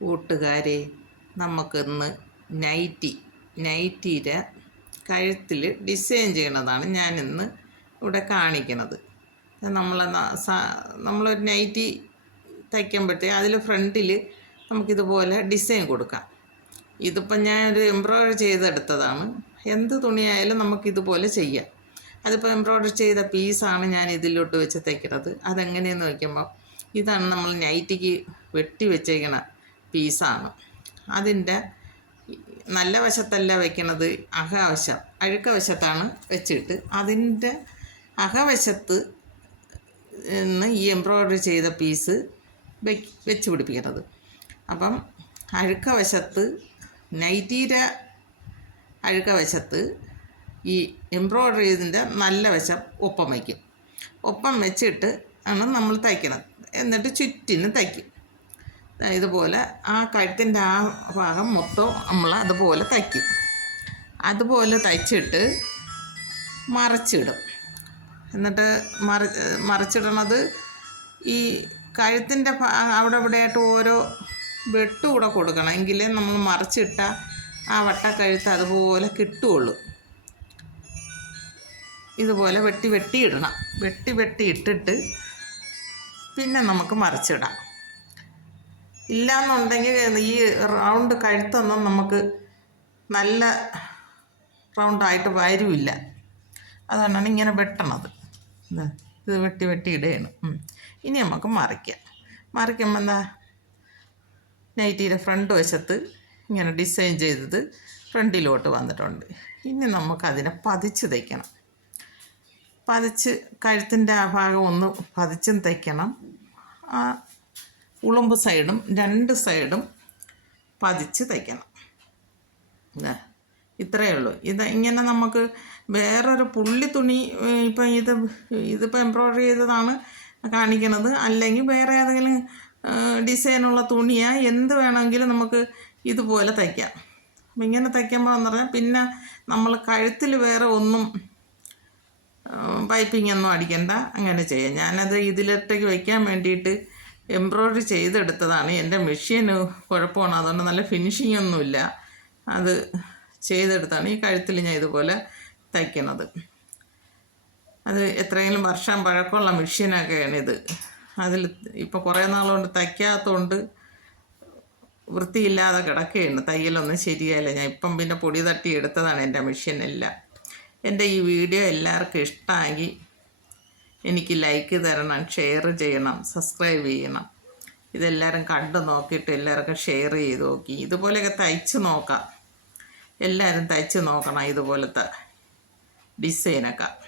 കൂട്ടുകാരെ നമുക്കിന്ന് നൈറ്റി നൈറ്റിയുടെ കഴുത്തിൽ ഡിസൈൻ ചെയ്യണതാണ് ഞാനിന്ന് ഇവിടെ കാണിക്കണത്. നമ്മൾ നമ്മളൊരു നൈറ്റി തയ്ക്കുമ്പോഴത്തേ അതിൽ ഫ്രണ്ടിൽ നമുക്കിതുപോലെ ഡിസൈൻ കൊടുക്കാം. ഇതിപ്പം ഞാനൊരു എംബ്രോയ്ഡറി ചെയ്തെടുത്തതാണ്. എന്ത് തുണിയായാലും നമുക്കിതുപോലെ ചെയ്യാം. അതിപ്പോൾ എംബ്രോയ്ഡറി ചെയ്ത പീസാണ് ഞാൻ ഇതിലോട്ട് വെച്ച് തയ്ക്കുന്നത് അതെങ്ങനെയെന്ന് വയ്ക്കുമ്പോൾ ഇതാണ് നമ്മൾ നൈറ്റിക്ക് വെട്ടി വെച്ചേക്കണ പീസാണ്. അതിന്റെ നല്ല വശത്തല്ല വയ്ക്കുന്നത് അകവശം അഴുക്ക വശത്താണ് വെച്ചിട്ട് അതിന്റെ അകവശത്ത് നിന്ന് ഈ എംബ്രോയ്ഡറി ചെയ്ത പീസ് വെച്ച് പിടിപ്പിക്കുന്നത് അപ്പം അഴുക്ക വശത്ത് നൈറ്റീര അഴുക്ക വശത്ത് ഈ എംബ്രോയ്ഡറി ചെയ്തതിന്റെ നല്ല വശം ഒപ്പം വയ്ക്കും ഒപ്പം വെച്ചിട്ട് ആണ് നമ്മൾ തയ്ക്കണം എന്നിട്ട് ചുറ്റിന് തയ്ക്കും. ഇതുപോലെ ആ കഴുത്തിന്റെ ആ ഭാഗം മൊത്തം നമ്മൾ അതുപോലെ തയ്ക്കും. അതുപോലെ തയ്ച്ചിട്ട് മറച്ചിടും. എന്നിട്ട് മറ മറച്ചിടണത് ഈ കഴുത്തിന്റെ അവിടെ ഇവിടെ ആയിട്ട് ഓരോ വെട്ടും കൂടെ കൊടുക്കണം. എങ്കിലേ നമ്മൾ മറച്ചിട്ട ആ വട്ടക്കഴുത്ത് അതുപോലെ കിട്ടുകയുള്ളൂ. ഇതുപോലെ വെട്ടി വെട്ടി ഇടണം വെട്ടി വെട്ടി ഇട്ടിട്ട് പിന്നെ നമുക്ക് മറിച്ചിടാം. ഇല്ലയെന്നുണ്ടെങ്കിൽ ഈ റൗണ്ട് കഴുത്തൊന്നും നമുക്ക് നല്ല റൗണ്ടായിട്ട് വരുമില്ല അതുകൊണ്ടാണ് ഇങ്ങനെ വെട്ടണത്. ഇത് വെട്ടി വെട്ടി ഇടുകയാണ്. ഇനി നമുക്ക് മറിക്കാം. മറിക്കുമ്പോൾ എന്താ? നൈറ്റിയുടെ ഫ്രണ്ട് വശത്ത് ഇങ്ങനെ ഡിസൈൻ ചെയ്തത് ഫ്രണ്ടിലോട്ട് വന്നിട്ടുണ്ട്. ഇനി നമുക്കതിനെ പതിച്ച് തയ്ക്കണം. പതിച്ച് കഴുത്തിന്റെ ആ ഭാഗം ഒന്ന് പതിച്ചും തയ്ക്കണം. ഉളുമ്പ് സൈഡും രണ്ട് സൈഡും പതിച്ച് തയ്ക്കണം. ഇത്രയേ ഉള്ളൂ. ഇത് ഇങ്ങനെ നമുക്ക് വേറൊരു പുള്ളി തുണി ഇപ്പം ഇത് ഇതിപ്പോൾ എംബ്രോയ്ഡറി ചെയ്തതാണ് കാണിക്കണത്. അല്ലെങ്കിൽ വേറെ ഏതെങ്കിലും ഡിസൈനുള്ള തുണിയാ എന്ത് വേണമെങ്കിലും നമുക്ക് ഇതുപോലെ തയ്ക്കാം. അപ്പം ഇങ്ങനെ തയ്ക്കുമ്പോൾ എന്ന് പറഞ്ഞാൽ പിന്നെ നമ്മൾ കഴുത്തിൽ വേറെ ഒന്നും പൈപ്പിംഗ് ഒന്നും അടിക്കണ്ട. അങ്ങനെ ചെയ്യാം. ഞാനത് ഇതിലിട്ടേക്ക് വയ്ക്കാൻ വേണ്ടിയിട്ട് എംബ്രോയ്ഡറി ചെയ്തെടുത്തതാണ്. എന്റെ മെഷീന് കുഴപ്പമാണ്. അതുകൊണ്ട് നല്ല ഫിനിഷിംഗ് ഒന്നുമില്ല അത് ചെയ്തെടുത്താണ്. ഈ കഴുത്തിൽ ഞാൻ ഇതുപോലെ തയ്ക്കുന്നത്. അത് എത്രയെങ്കിലും വർഷം പഴക്കമുള്ള മെഷീനൊക്കെയാണ് ഇത് അതിൽ ഇപ്പോൾ കുറേ നാളുകൊണ്ട് തയ്ക്കാത്തതുകൊണ്ട് വൃത്തിയില്ലാതെ കിടക്കുകയാണ്. തയ്യലൊന്നും ശരിയായില്ല. ഞാൻ ഇപ്പം പിന്നെ പൊടി തട്ടി എടുത്തതാണ് എന്റെ മെഷീനെല്ലാം. എന്റെ ഈ വീഡിയോ എല്ലാവർക്കും ഇഷ്ടമാക്കി എനിക്ക് ലൈക്ക് തരണം ഷെയർ ചെയ്യണം സബ്സ്ക്രൈബ് ചെയ്യണം. ഇതെല്ലാവരും കണ്ടു നോക്കിയിട്ട് എല്ലാവർക്കും ഷെയർ ചെയ്ത് നോക്കി. ഇതുപോലെയൊക്കെ തയ്ച്ച് നോക്കാം. എല്ലാവരും തയ്ച്ച് നോക്കണം ഇതുപോലത്തെ ഡിസൈനൊക്കെ.